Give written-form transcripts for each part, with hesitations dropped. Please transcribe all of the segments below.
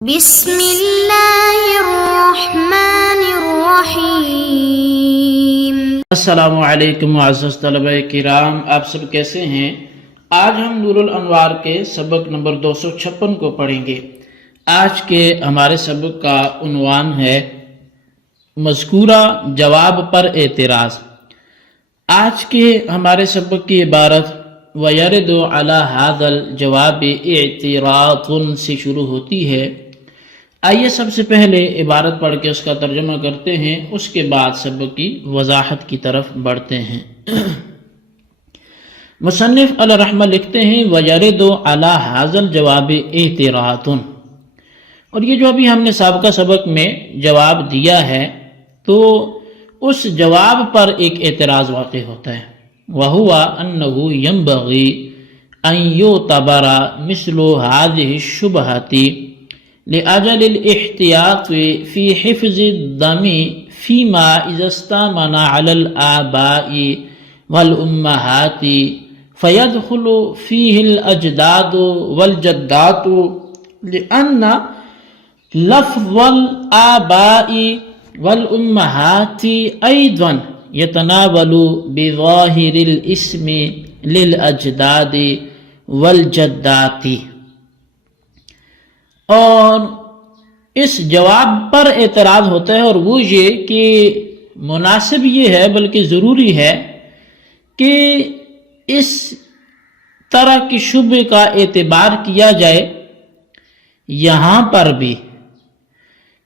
بسم اللہ الرحمن الرحیم۔ السلام علیکم معزز طلبہ کرام، آپ سب کیسے ہیں؟ آج ہم نور الانوار کے سبق نمبر 256 کو پڑھیں گے۔ آج کے ہمارے سبق کا عنوان ہے مذکورہ جواب پر اعتراض۔ آج کے ہمارے سبق کی عبارت وَيَرِدُ عَلَى هَذَا الْجَوَابِ اعتراضٌ سے شروع ہوتی ہے۔ آئیے سب سے پہلے عبارت پڑھ کے اس کا ترجمہ کرتے ہیں، اس کے بعد سبق کی وضاحت کی طرف بڑھتے ہیں۔ مصنف علیہ رحمہ لکھتے ہیں وَيَرِدُ عَلَى هَذَا الْجَوَابِ اعتراضٌ، اور یہ جو ابھی ہم نے سابقہ سبق میں جواب دیا ہے تو اس جواب پر ایک اعتراض واقع ہوتا ہے، وَهُوَ أَنَّهُ يَنبَغِي أَن يُعْتَبَرَ مِثْلُ هَذِهِ الشُّبْهَةِ لأجل الاحتیاط فی حفظ الدم فیما اذا استامن علی الآباء والأمہات فیدخل فیہ الاجداد والجدات لأن لفظ الآباء والأمہات ایضا یتناول بظاہر الاسم للاجداد والجدات۔ اور اس جواب پر اعتراض ہوتا ہے، اور وہ یہ کہ مناسب یہ ہے بلکہ ضروری ہے کہ اس طرح کی شبہ کا اعتبار کیا جائے یہاں پر بھی۔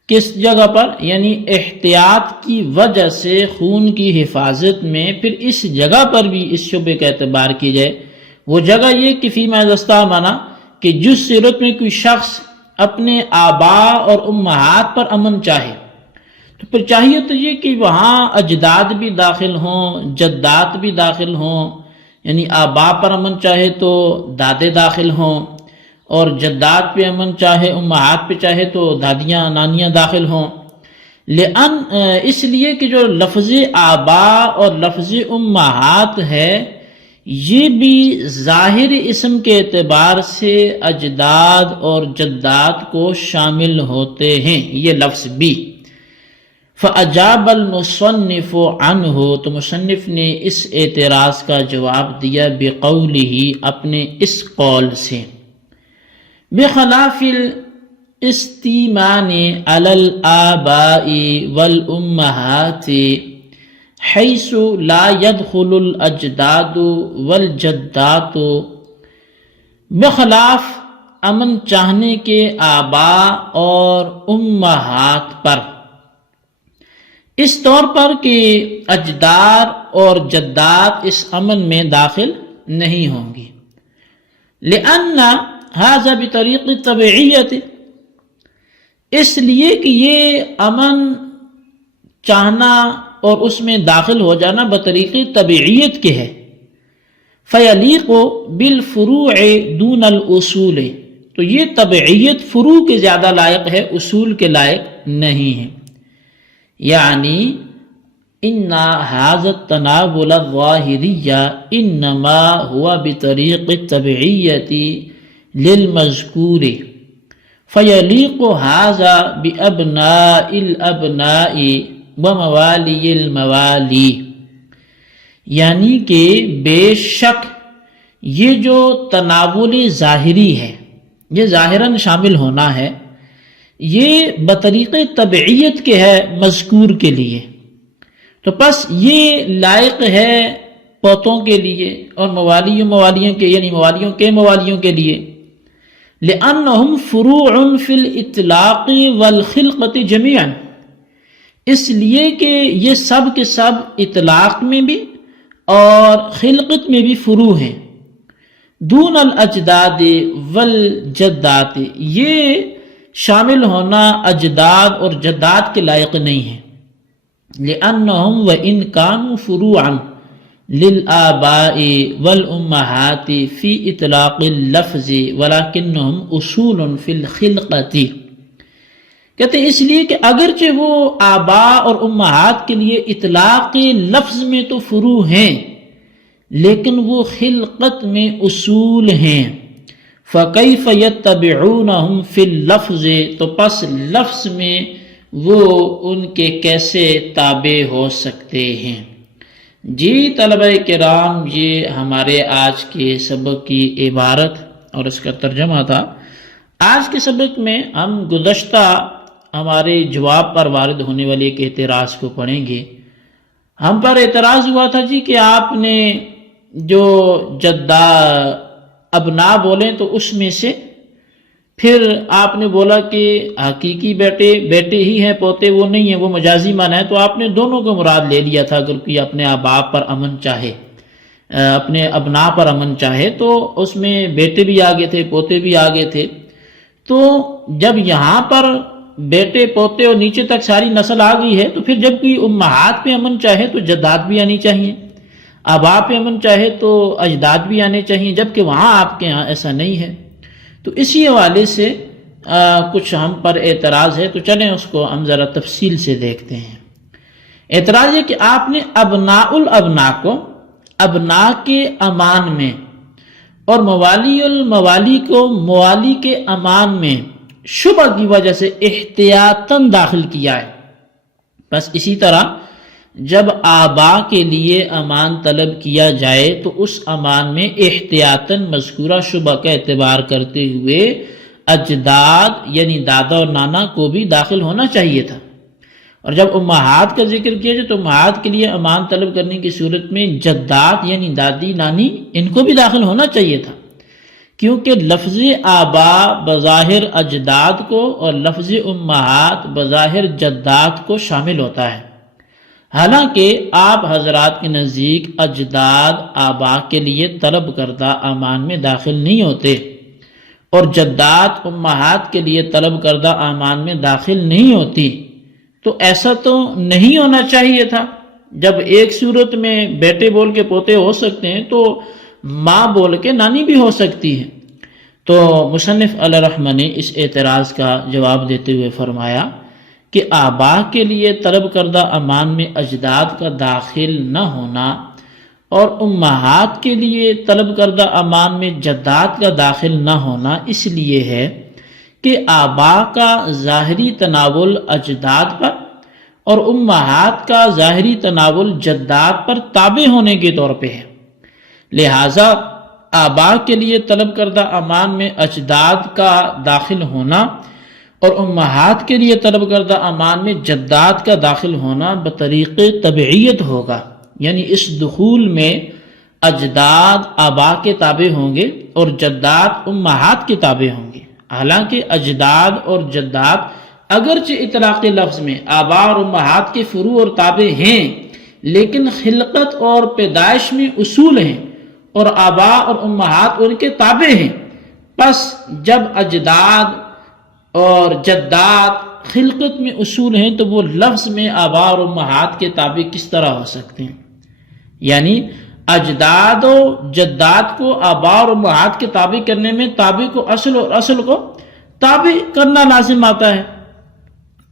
کس جگہ پر؟ یعنی احتیاط کی وجہ سے خون کی حفاظت میں پھر اس جگہ پر بھی اس شبہ کا اعتبار کی جائے۔ وہ جگہ یہ کہ فیما اذا مانا کہ جس صورت میں کوئی شخص اپنے آباء اور امہات پر امن چاہے تو پھر چاہیے تو یہ کہ وہاں اجداد بھی داخل ہوں، جدات بھی داخل ہوں، یعنی آباء پر امن چاہے تو دادے داخل ہوں، اور جدات پہ امن چاہے، امہات پہ چاہے تو دادیاں نانیاں داخل ہوں۔ اس لیے کہ جو لفظ آباء اور لفظ امہات ہے یہ بھی ظاہر اسم کے اعتبار سے اجداد اور جدات کو شامل ہوتے ہیں، یہ لفظ بھی۔ فَأَجَابَ الْمُصَنِّفُ عَنْهُ، تو مصنف نے اس اعتراض کا جواب دیا بِقَوْلِهِ، اپنے اس قول سے، بِخَلَافِ الْإِسْتِيمَانِ عَلَى الْآبَاءِ وَالْأُمَّهَاتِ حیث لا يدخل الاجداد والجدات، بخلاف امن چاہنے کے آباء اور امہات پر، اس طور پر کہ اجداد اور جدات اس امن میں داخل نہیں ہوں گی۔ لأن هذا بطریق طبیعیت، اس لیے کہ یہ امن چاہنا اور اس میں داخل ہو جانا بطریق طبیعیت کے ہے۔ فَيَلِيقُ بِالْفُرُوعِ دُونَ الْأُصُولِ، تو یہ طبیعیت فروع کے زیادہ لائق ہے، اصول کے لائق نہیں ہے۔ یعنی إِنَّ هَذَا التَّنَاوُلَ الظَّاهِرِيَّ إِنَّمَا هُوَ بِطَرِيقِ الطَّبِعِيَّةِ لِلْمَذْكُورِ فَيَلِيقُ هَذَا بِأَبْنَاءِ الْأَبْنَاءِ وَمَوَالِيِ الْمَوَالِي، یعنی کہ بے شک یہ جو تناول ظاہری ہے، یہ ظاہراً شامل ہونا ہے، یہ بطریق طبعیت کے ہے مذکور کے لیے، تو پس یہ لائق ہے پوتوں کے لیے اور موالیوں کے، یعنی موالیوں کے لیے۔ لأنهم فروع فی الاطلاق والخلقة جميعاً، اس لیے کہ یہ سب کے سب اطلاق میں بھی اور خلقت میں بھی فروع ہیں۔ دون الاجداد والجدات، یہ شامل ہونا اجداد اور جدات کے لائق نہیں ہے۔ لأنهم وإن كانوا فروعا للآباء والأمهات في إطلاق اللفظ ولكنهم أصول في الخلقة، کہتے ہیں اس لیے کہ اگرچہ وہ آباء اور امہات کے لیے اطلاق لفظ میں تو فروع ہیں لیکن وہ خلقت میں اصول ہیں۔ فَكَيْفَ يَتَّبِعُونَهُمْ فِي اللَّفْظِ، تو پس لفظ میں وہ ان کے کیسے تابع ہو سکتے ہیں۔ جی طلبہ کرام، یہ ہمارے آج کے سبق کی عبارت اور اس کا ترجمہ تھا۔ آج کے سبق میں ہم گزشتہ ہمارے جواب پر وارد ہونے والے ایک اعتراض کو پڑھیں گے۔ ہم پر اعتراض ہوا تھا جی کہ آپ نے جو جدہ ابنا بولیں تو اس میں سے پھر آپ نے بولا کہ حقیقی بیٹے ہی ہیں، پوتے وہ نہیں ہیں، وہ مجازی معنی ہے، تو آپ نے دونوں کو مراد لے لیا تھا۔ اگر کوئی اپنے آبا پر امن چاہے، اپنے ابنا پر امن چاہے، تو اس میں بیٹے بھی آگے تھے، پوتے بھی آگے تھے۔ تو جب یہاں پر بیٹے پوتے اور نیچے تک ساری نسل آ گئی ہے، تو پھر جب کوئی امہات پہ امن چاہے تو جدات بھی آنی چاہیے، آبا پہ امن چاہے تو اجداد بھی آنے چاہیے، جبکہ وہاں آپ کے ہاں ایسا نہیں ہے۔ تو اسی حوالے سے کچھ ہم پر اعتراض ہے، تو چلیں اس کو ہم ذرا تفصیل سے دیکھتے ہیں۔ اعتراض ہے کہ آپ نے ابناء الابنا کو ابنا کے امان میں اور موالی الموالی کو موالی کے امان میں شبہ کی وجہ سے احتیاطاً داخل کیا ہے۔ بس اسی طرح جب آبا کے لیے امان طلب کیا جائے تو اس امان میں احتیاطاً مذکورہ شبہ کا اعتبار کرتے ہوئے اجداد یعنی دادا اور نانا کو بھی داخل ہونا چاہیے تھا۔ اور جب امہات کا ذکر کیا جائے تو امہات کے لیے امان طلب کرنے کی صورت میں جدات یعنی دادی نانی ان کو بھی داخل ہونا چاہیے تھا، کیونکہ لفظ آبا بظاہر اجداد کو اور لفظ امہات بظاہر جدات کو شامل ہوتا ہے۔ حالانکہ آپ حضرات کے نزدیک اجداد آبا کے لیے طلب کردہ امان میں داخل نہیں ہوتے اور جدات امہات کے لیے طلب کردہ امان میں داخل نہیں ہوتی، تو ایسا تو نہیں ہونا چاہیے تھا۔ جب ایک صورت میں بیٹے بول کے پوتے ہو سکتے ہیں تو ماں بول کے نانی بھی ہو سکتی ہے۔ تو مصنف علیہ رحمہ نے اس اعتراض کا جواب دیتے ہوئے فرمایا کہ آبا کے لیے طلب کردہ امان میں اجداد کا داخل نہ ہونا اور امہات کے لیے طلب کردہ امان میں جدات کا داخل نہ ہونا اس لیے ہے کہ آبا کا ظاہری تناول اجداد پر اور امہات کا ظاہری تناول جدات پر تابع ہونے کے طور پہ ہے، لہٰذا آبا کے لیے طلب کردہ امان میں اجداد کا داخل ہونا اور امہات کے لیے طلب کردہ امان میں جدات کا داخل ہونا بطریق طبعیت ہوگا، یعنی اس دخول میں اجداد آبا کے تابع ہوں گے اور جدات امہات کے تابع ہوں گے۔ حالانکہ اجداد اور جدات اگرچہ اطلاق لفظ میں آبا اور امہات کے فروع اور تابع ہیں، لیکن خلقت اور پیدائش میں اصول ہیں اور آبا اور امہات ان کے تابع ہیں۔ پس جب اجداد اور جدات خلقت میں اصول ہیں تو وہ لفظ میں آبا اور امہات کے تابع کس طرح ہو سکتے ہیں؟ یعنی اجداد و جدات کو آبا اور امہات کے تابع کرنے میں تابع کو اصل اور اصل کو تابع کرنا لازم آتا ہے،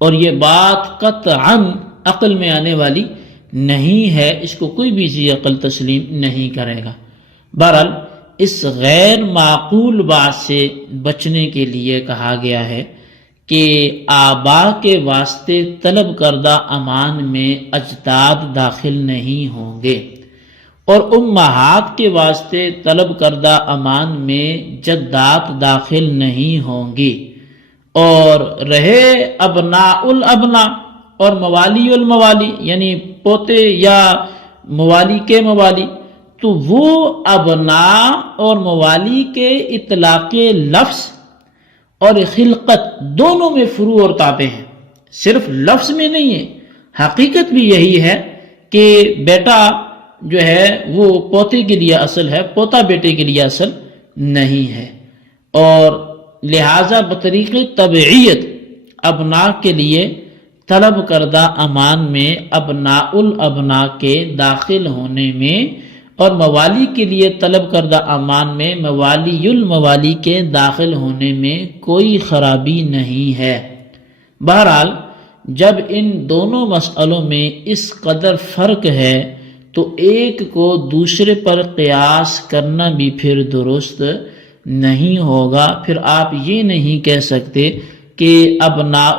اور یہ بات قطعاً عقل میں آنے والی نہیں ہے، اس کو کوئی بھی ذی عقل تسلیم نہیں کرے گا۔ بہرحال اس غیر معقول بات سے بچنے کے لیے کہا گیا ہے کہ آبا کے واسطے طلب کردہ امان میں اجداد داخل نہیں ہوں گے اور امہات کے واسطے طلب کردہ امان میں جدات داخل نہیں ہوں گی، اور رہے ابناء الابنا اور موالی الموالی یعنی پوتے یا موالی کے موالی، تو وہ ابنا اور موالی کے اطلاق لفظ اور خلقت دونوں میں فروع اور تابع ہیں، صرف لفظ میں نہیں ہے، حقیقت بھی یہی ہے کہ بیٹا جو ہے وہ پوتے کے لیے اصل ہے، پوتا بیٹے کے لیے اصل نہیں ہے، اور لہٰذا بطریق طبعیت ابنا کے لیے طلب کردہ امان میں ابناء الابنا کے داخل ہونے میں اور موالی کے لیے طلب کردہ امان میں موالی الموالی کے داخل ہونے میں کوئی خرابی نہیں ہے۔ بہرحال جب ان دونوں مسئلوں میں اس قدر فرق ہے تو ایک کو دوسرے پر قیاس کرنا بھی پھر درست نہیں ہوگا، پھر آپ یہ نہیں کہہ سکتے کہ ابناء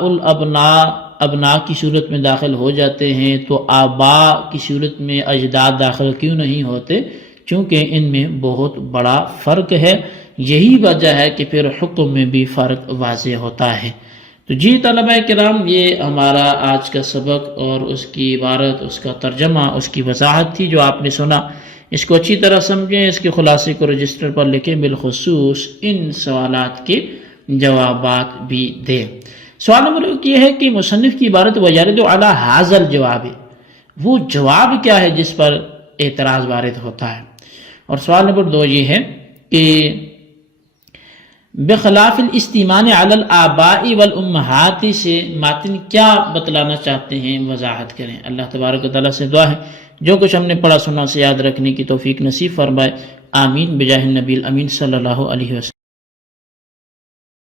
کی صورت میں داخل ہو جاتے ہیں تو آباء کی صورت میں اجداد داخل کیوں نہیں ہوتے، چونکہ ان میں بہت بڑا فرق ہے۔ یہی وجہ ہے کہ پھر حکم میں بھی فرق واضح ہوتا ہے۔ تو جی طلبہ کرام، یہ ہمارا آج کا سبق اور اس کی عبارت، اس کا ترجمہ، اس کی وضاحت تھی جو آپ نے سنا۔ اس کو اچھی طرح سمجھیں، اس کے خلاصے کو رجسٹر پر لکھیں، بالخصوص ان سوالات کے جوابات بھی دیں۔ سوال نمبر 1 یہ ہے کہ مصنف کی عبارت وَيَرِدُ عَلَى هَذَا الْجَوَابِ، وہ جواب کیا ہے جس پر اعتراض وارد ہوتا ہے۔ اور سوال نمبر 2 یہ ہے کہ بخلاف الاستیمان علی الآباء والامہات سے ماتن کیا بتلانا چاہتے ہیں، وضاحت کریں۔ اللہ تبارک و تعالیٰ سے دعا ہے جو کچھ ہم نے پڑھا سنا سے یاد رکھنے کی توفیق نصیب فرمائے، آمین بجاہ النبی الامین صلی اللہ علیہ وسلم۔